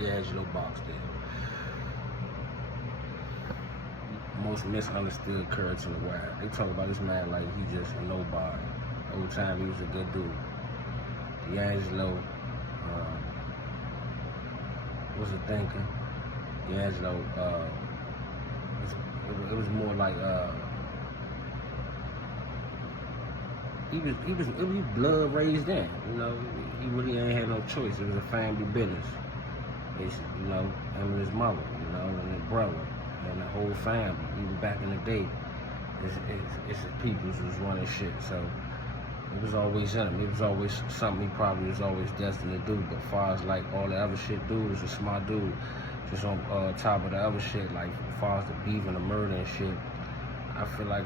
deAngelo Barksdale. Most misunderstood character in the world. They talk about this man like he just a nobody. The whole time he was a good dude. deAngelo was a thinker. deAngelo, it was more like he was blood raised in. You know, he really ain't had no choice. It was a family business. You know, him and his mother, you know, and his brother, and the whole family. Even back in the day, it's the peoples who was running shit. So it was always in him. It was always something he probably was always destined to do. But as far as like all the other shit, dude was a smart dude. Just on top of the other shit, like as far as the beef and the murder and shit, I feel like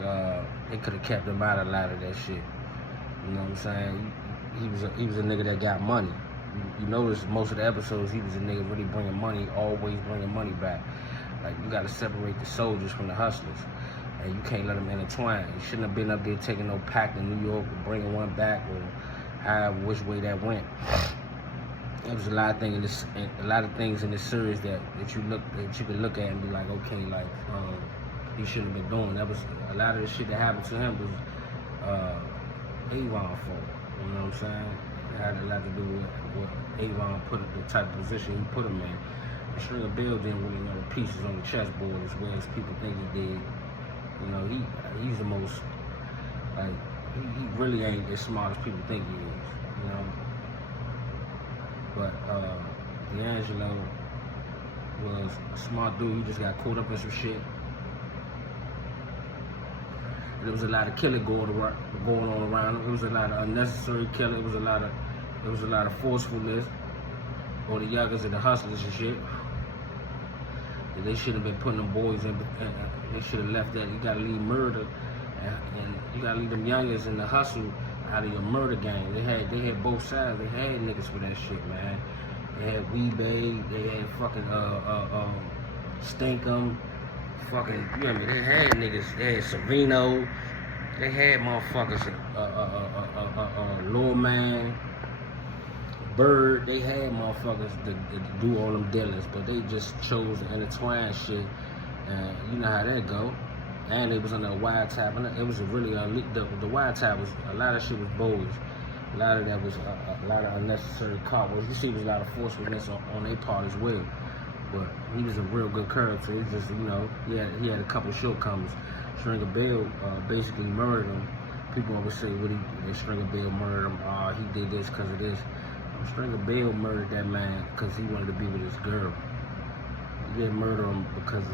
they could have kept him out of a lot of that shit. You know what I'm saying? He was a nigga that got money. You notice most of the episodes, he was a nigga really bringing money, always bringing money back. Like, you gotta separate the soldiers from the hustlers, and you can't let them intertwine. You shouldn't have been up there taking no pack in New York and bringing one back, or however which way that went. There was a lot of things in this series that you could look at and be like, okay, like he shouldn't have been doing. That was a lot of the shit that happened to him was Avon's fault. You know what I'm saying? It had a lot to do with what Avon put the type of position he put him in. And Stringer Bell didn't really know the pieces on the chessboard as well as people think he did. You know, he's the most, like, he really ain't as smart as people think he is. You know. But deAngelo was a smart dude. He just got caught up in some shit. There was a lot of killing going on around him. It was a lot of unnecessary killing. It was a lot of forcefulness on the youngers and the hustlers and shit. And they should have been putting them boys in. They should have left that. You gotta leave murder, and you gotta leave them youngers and the hustle out of your murder game. They had both sides. They had niggas for that shit, man. They had Weebay. They had fucking Stinkum. Fucking, you know what I mean? They had niggas. They had Savino. They had motherfuckers. Lil Man, Bird. They had motherfuckers to do all them dealings, but they just chose to intertwine shit. And you know how that go. And it was on the wiretap. And it was a really the wiretap was a lot of shit was bogus. A lot of that was a lot of unnecessary cartwheels. This shit was a lot of forcefulness on their part as well. But he was a real good character. It's just, you know, he had a couple shortcomings. Stringer Bell basically murdered him. People always say, Stringer Bell murdered him? He did this because of this. Stringer Bell murdered that man because he wanted to be with his girl. He didn't murder him because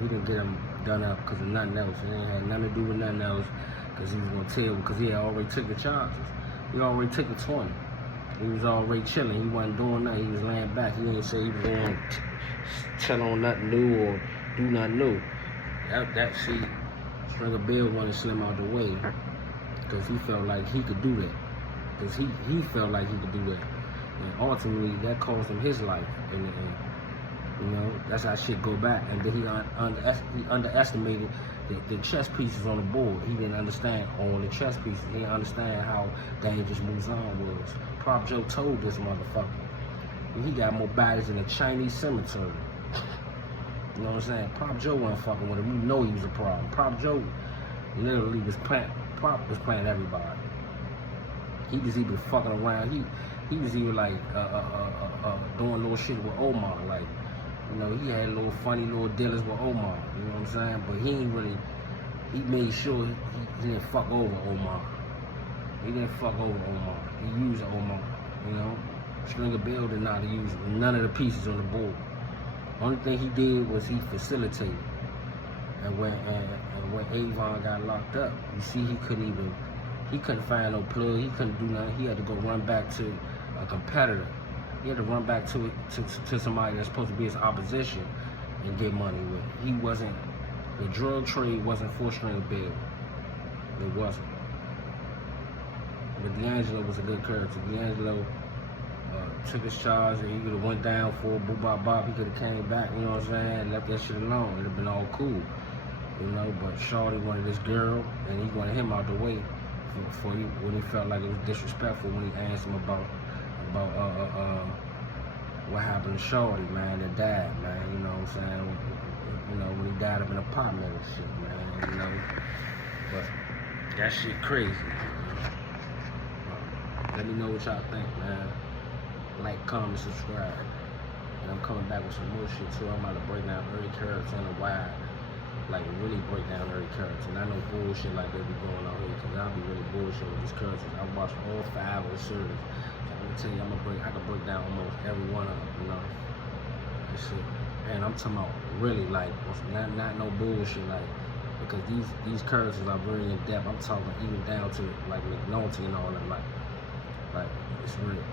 he didn't get him done up because of nothing else. It ain't had nothing to do with nothing else because he was going to tell him, because he had already took the charges. He already took the 20. He was already chilling. He wasn't doing nothing. He was laying back. He didn't say he was going to chill on nothing new or do nothing new. See, Stringer Bell wanted to slim out the way because he felt like he could do that. Because he felt like he could do that. And ultimately, that cost him his life in the end. You know, that's how shit go back. And then he underestimated the chess pieces on the board. He didn't understand all the chess pieces. He didn't understand how dangerous Muzan was. Prop Joe told this motherfucker. He got more bodies in a Chinese cemetery. You know what I'm saying? Prop Joe wasn't fucking with him. We know he was a problem. Prop Joe literally was playing. Prop was playing everybody. He was even fucking around. He was even like doing little shit with Omar. Like, you know, he had little funny little dealers with Omar. You know what I'm saying? But he ain't really. He made sure he didn't fuck over Omar. He didn't fuck over Omar. He used Omar. You know, Stringer Bell did not use none of the pieces on the board. Only thing he did was he facilitated. And when Avon got locked up, you see, he couldn't find no plug. He couldn't do nothing. He had to go run back to a competitor. He had to run back to somebody that's supposed to be his opposition and get money with. He wasn't. The drug trade wasn't for Stringer Bell. It wasn't. But deAngelo was a good character. deAngelo took his charge, and he could have went down for boop bop bop. He could have came back, you know what I'm saying, left that shit alone. It'd have been all cool, you know. But Shawty wanted this girl, and he wanted him out the way when he felt like it was disrespectful when he asked him about what happened to Shorty, man, that died, man, you know what I'm saying? You know, when he died up in an apartment and shit, man, you know. But that shit crazy, man. Let me know what y'all think, man. Like, comment, subscribe. And I'm coming back with some more shit too. I'm about to break down every character in the wild. Like, really break down every character. Not no bullshit like they be going on here, because I'll be really bullshit with these characters. I watched all 5 of the series. So I'm gonna tell you, I can break down almost every one of them, you know. That shit. And I'm talking about really, like, not no bullshit, like, because these characters are very in depth. I'm talking even down to like McNulty and all that, like it's real.